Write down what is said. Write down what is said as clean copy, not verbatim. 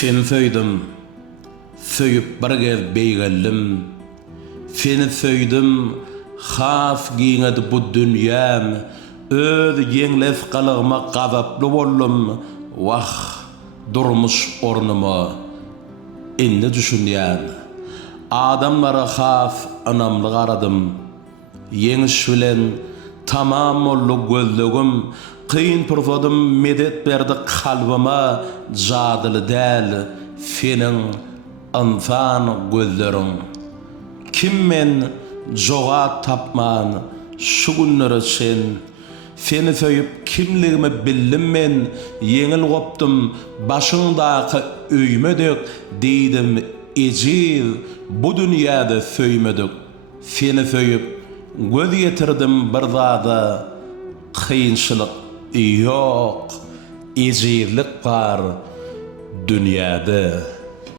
Seni söydüm, söyüp bir gez beygeldim. Seni söydüm, has giňedi bu dünyam. Öz ýeňles galygma gazaply boldum. Wah, durmuş ornuma. Indi düşünýän. Adamlara has anamly garadım. Ýeňiş bilen tamam boldy gözlegim. Kıyın pırfadım medet berdi kalbıma jadyly däl senin insan gözlerin. Kim men joga tapman şu günleri sen seni söýüp kimligimi bildim men yeňil gopdum başyňdaky öýmedek diýdim ejil bu dünýäde söýmedik seni söýüp göz ýetirdim bir zada kıyınçılık yok, ejirlik var dünyada.